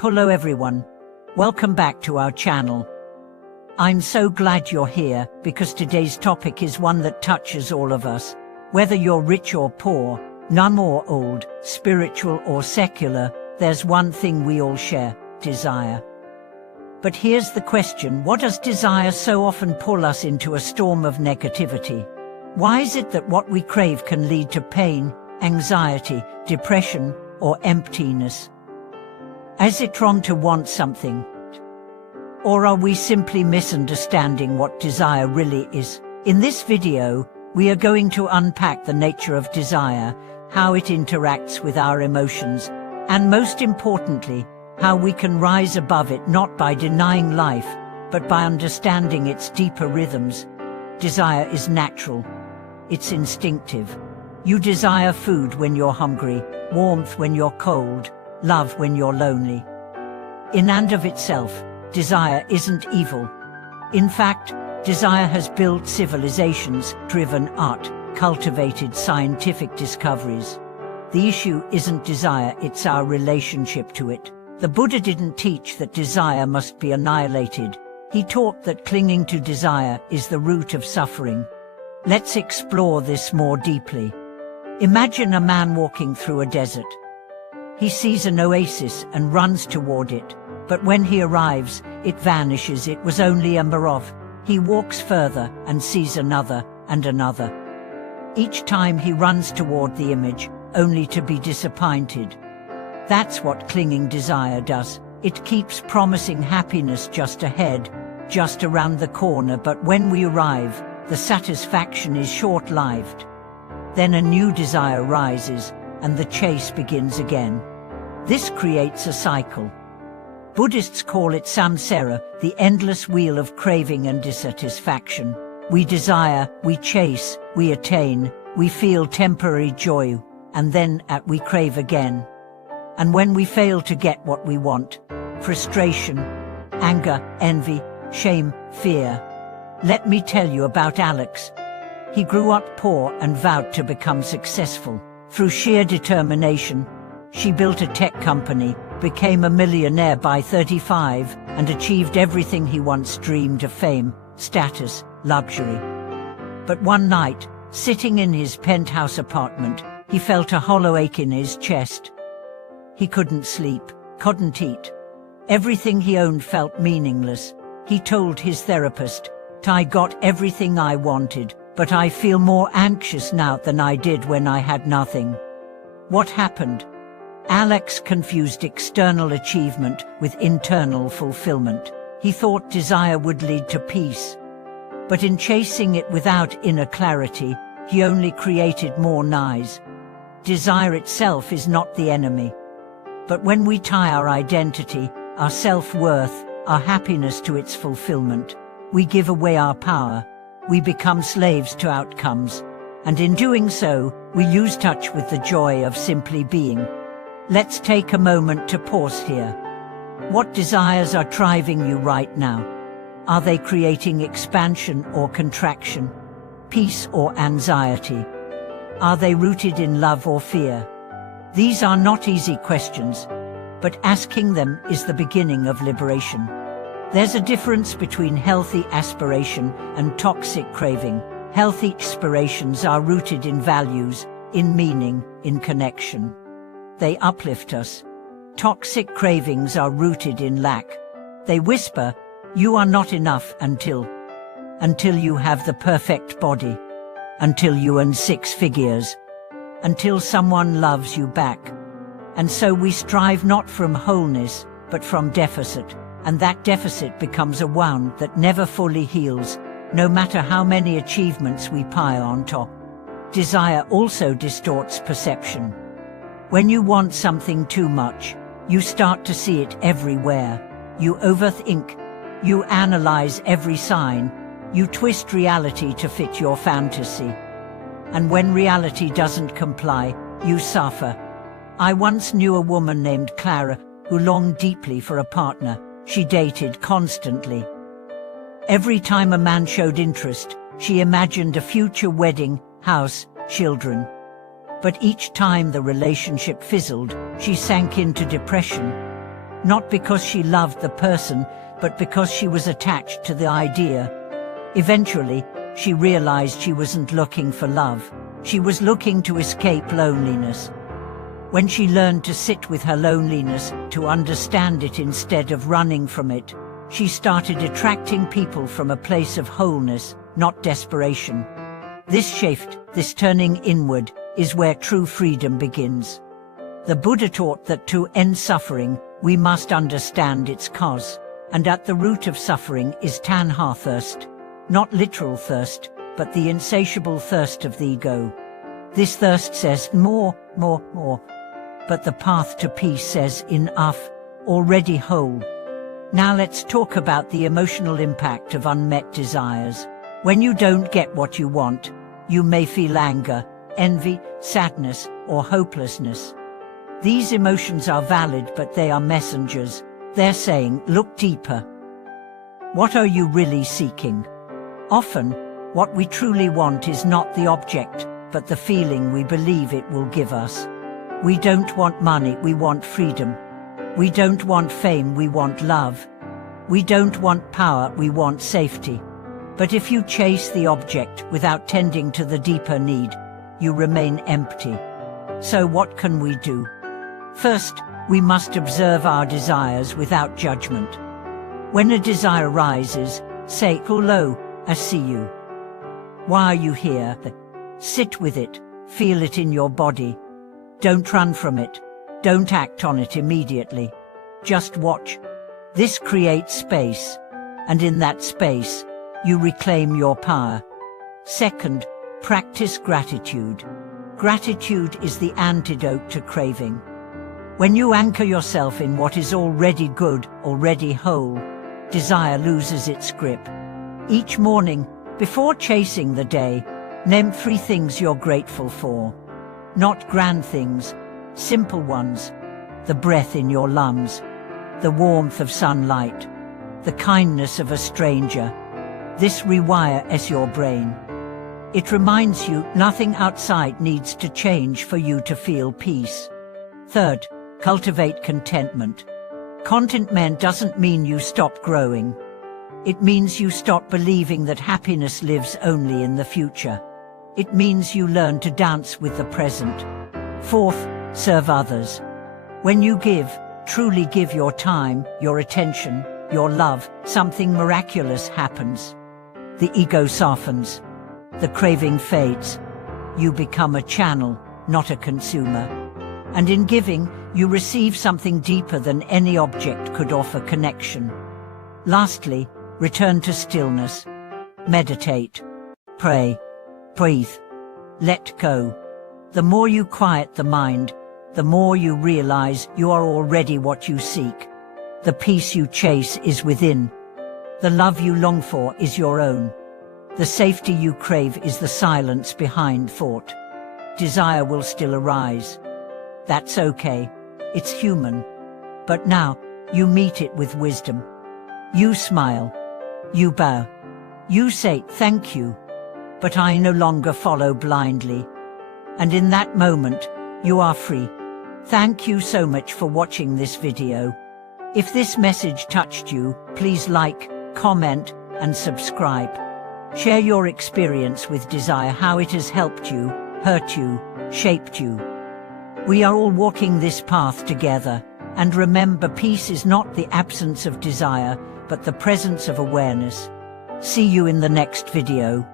Hello everyone. Welcome back to our channel. I'm so glad you're here because today's topic is one that touches all of us. Whether you're rich or poor, young or old, spiritual or secular, there's one thing we all share: desire. But here's the question: what does desire so often pull us into a storm of negativity? Why is it that what we crave can lead to pain, anxiety, depression, or emptiness? Is it wrong to want something? Or are we simply misunderstanding what desire really is? In this video, we are going to unpack the nature of desire, how it interacts with our emotions, and most importantly, how we can rise above it, not by denying life, but by understanding its deeper rhythms. Desire is natural. It's instinctive. You desire food when you're hungry, warmth when you're cold, love when you're lonely. In and of itself, desire isn't evil. In fact, desire has built civilizations, driven art, cultivated scientific discoveries. The issue isn't desire, it's our relationship to it. The Buddha didn't teach that desire must be annihilated. He taught that clinging to desire is the root of suffering. Let's explore this more deeply. Imagine a man walking through a desert. He sees an oasis and runs toward it, but when he arrives, it vanishes. It was only a mirage. He walks further and sees another and another. Each time he runs toward the image, only to be disappointed. That's what clinging desire does. It keeps promising happiness just ahead, just around the corner, but when we arrive, the satisfaction is short-lived. Then a new desire rises, and the chase begins again. This creates a cycle. Buddhists call it samsara, the endless wheel of craving and dissatisfaction. We desire, we chase, we attain, we feel temporary joy, and then we crave again. And when we fail to get what we want, frustration, anger, envy, shame, fear. Let me tell you about Alex. He grew up poor and vowed to become successful. Through sheer determination, she built a tech company, became a millionaire by 35, and achieved everything he once dreamed of: fame, status, luxury. But one night, sitting in his penthouse apartment, he felt a hollow ache in his chest. He couldn't sleep, couldn't eat. Everything he owned felt meaningless. He told his therapist, "I got everything I wanted, but I feel more anxious now than I did when I had nothing." What happened? Alex confused external achievement with internal fulfillment. He thought desire would lead to peace. But in chasing it without inner clarity, he only created more noise. Desire itself is not the enemy. But when we tie our identity, our self-worth, our happiness to its fulfillment, we give away our power. We become slaves to outcomes, and in doing so, we lose touch with the joy of simply being. Let's take a moment to pause here. What desires are driving you right now? Are they creating expansion or contraction, peace or anxiety? Are they rooted in love or fear? These are not easy questions, but asking them is the beginning of liberation. There's a difference between healthy aspiration and toxic craving. Healthy aspirations are rooted in values, in meaning, in connection. They uplift us. Toxic cravings are rooted in lack. They whisper, "You are not enough until you have the perfect body, until you earn 6 figures, until someone loves you back." And so we strive not from wholeness, but from deficit. And that deficit becomes a wound that never fully heals, no matter how many achievements we pile on top. Desire also distorts perception. When you want something too much, you start to see it everywhere. You overthink, you analyze every sign, you twist reality to fit your fantasy. And when reality doesn't comply, you suffer. I once knew a woman named Clara who longed deeply for a partner. She dated constantly. Every time a man showed interest, she imagined a future wedding, house, children. But each time the relationship fizzled, she sank into depression. not because she loved the person, but because she was attached to the idea. Eventually, she realized she wasn't looking for love. She was looking to escape loneliness. When she learned to sit with her loneliness, to understand it instead of running from it, she started attracting people from a place of wholeness, not desperation. This shift, this turning inward, is where true freedom begins. The Buddha taught that to end suffering, we must understand its cause, and at the root of suffering is tanha thirst, not literal thirst, but the insatiable thirst of the ego. This thirst says more, more, more. But the path to peace says enough, already whole. Now let's talk about the emotional impact of unmet desires. When you don't get what you want, you may feel anger, envy, sadness, or hopelessness. These emotions are valid, but they are messengers. They're saying, look deeper. What are you really seeking? Often, what we truly want is not the object, but the feeling we believe it will give us. We don't want money, we want freedom. We don't want fame, we want love. We don't want power, we want safety. But if you chase the object without tending to the deeper need, you remain empty. So what can we do? First, we must observe our desires without judgment. When a desire rises, say, hello, I see you. Why are you here? Sit with it, feel it in your body. Don't run from it. Don't act on it immediately. Just watch. This creates space, and in that space, you reclaim your power. Second, practice gratitude. Gratitude is the antidote to craving. When you anchor yourself in what is already good, already whole, desire loses its grip. Each morning, before chasing the day, name 3 things you're grateful for. Not grand things, simple ones. The breath in your lungs, the warmth of sunlight, the kindness of a stranger. This rewires your brain. It reminds you nothing outside needs to change for you to feel peace. Third, cultivate contentment. Contentment doesn't mean you stop growing. It means you stop believing that happiness lives only in the future. It means you learn to dance with the present. Fourth, serve others. When you give, truly give your time, your attention, your love, something miraculous happens. The ego softens. The craving fades. You become a channel, not a consumer. And in giving, you receive something deeper than any object could offer: connection. Lastly, return to stillness. Meditate. Pray. Breathe. Let go. The more you quiet the mind, the more you realize you are already what you seek. The peace you chase is within. The love you long for is your own. The safety you crave is the silence behind thought. Desire will still arise. That's okay. It's human. But now, you meet it with wisdom. You smile. You bow. You say, thank you. But I no longer follow blindly. And in that moment, you are free. Thank you so much for watching this video. If this message touched you, please like, comment, and subscribe. Share your experience with desire, how it has helped you, hurt you, shaped you. We are all walking this path together, and remember, peace is not the absence of desire, but the presence of awareness. See you in the next video.